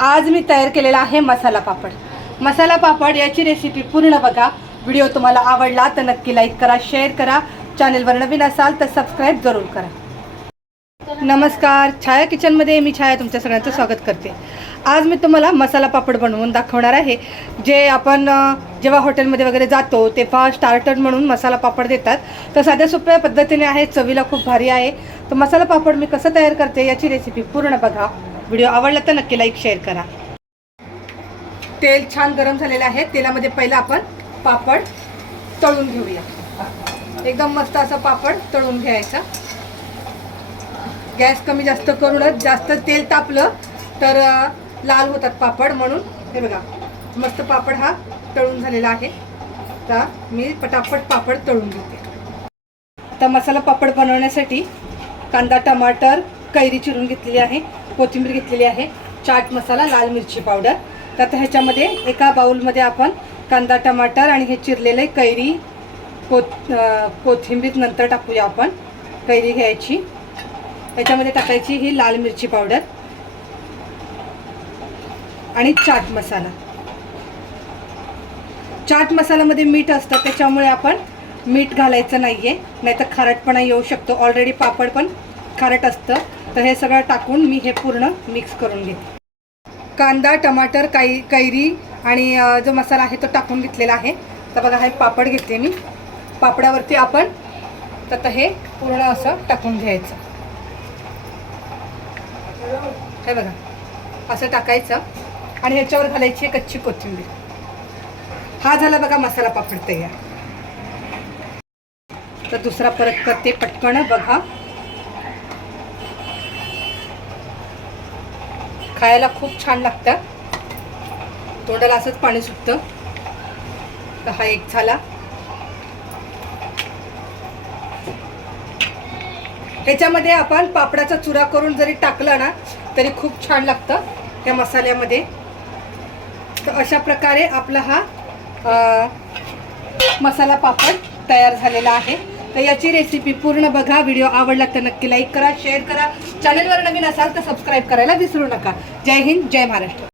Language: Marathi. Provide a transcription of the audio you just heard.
आज मी तयार केलेला आहे मसाला पापड. मसाला पापड याची रेसिपी पूर्ण बघा. व्हिडिओ तुम्हाला आवडला तर नक्की लाईक करा, शेअर करा. चॅनलवर नवीन असाल तर सबस्क्राईब जरूर करा. नमस्कार, छाया किचनमध्ये मी छाया तुमच्या सगळ्यांचं स्वागत करते. आज मी तुम्हाला मसाला पापड बनवून दाखवणार आहे. जे आपण जेव्हा हॉटेलमध्ये वगैरे जातो तेव्हा स्टार्टर म्हणून मसाला पापड देतात, तर साध्या सोप्या पद्धतीने आहे, चवीला खूप भारी आहे. तर मसाला पापड मी कसं तयार करते याची रेसिपी पूर्ण बघा. व्हिडिओ आवडला तर नक्की लाईक शेअर करा. तेल छान गरम झालेलं आहे. तेलामध्ये पहिला आपण पापड तळून घेऊया. एकदम मस्त असं पापड तळून घ्यायचा. गॅस कमी जास्त करूनच, जास्त तेल तापलं तर लाल होतात पापड, म्हणून हे बघा मस्त पापड हा तळून झालेला आहे. तर मी पटापट पापड तळून घेते. आता मसाला पापड बनवण्यासाठी कांदा, टमाटर, कैरी चिरून घेतलेली आहे, कोथिंबीर घेतलेली आहे, चाट मसाला, लाल मिरची पावडर. तर आता ह्याच्यामध्ये एका बाउलमध्ये आपण कांदा, टमाटर आणि हे चिरलेले कैरी, कोथिंबीर नंतर टाकूया. आपण कैरी घ्यायची, त्याच्यामध्ये टाकायची ही लाल मिरची पावडर आणि चाट मसाला. चाट मसाल्यामध्ये मीठ असतं, त्याच्यामुळे आपण मीठ घालायचं नाहीये, नाहीतर खारटपणा येऊ शकतो. ऑलरेडी पापड पण खारट असतं. तर हे सगळं टाकून मी हे पूर्ण मिक्स करून घेते. कांदा, टमाटर, कैरी आणि जो मसाला आहे तो टाकून घेतलेला आहे. तर बघा हे पापड घेतले मी. पापडावरती आपण तर हे पूर्ण असं टाकून घ्यायचं. हे बघा असं टाकायचं आणि ह्याच्यावर घालायची कच्ची कोथिंबीर. हा झाला बघा मसाला पापड तयार. तर दुसरा परत करते पटकन. बघा खायला खूप छान लागतं, तोंडाला असंच पाणी सुटतं. तर हा एक झाला. ह्याच्यामध्ये आपण पापडाचा चुरा करून जरी टाकला ना तरी खूप छान लागतं त्या मसाल्यामध्ये. तर अशा प्रकारे आपला हा मसाला पापड तयार झालेला आहे. तर याची रेसिपी पूर्ण बघा. व्हिडिओ आवडला तर नक्की लाईक करा, शेअर करा. चॅनलवर नवीन असाल तर सबस्क्राईब करायला विसरू नका. जय हिंद, जय महाराष्ट्र.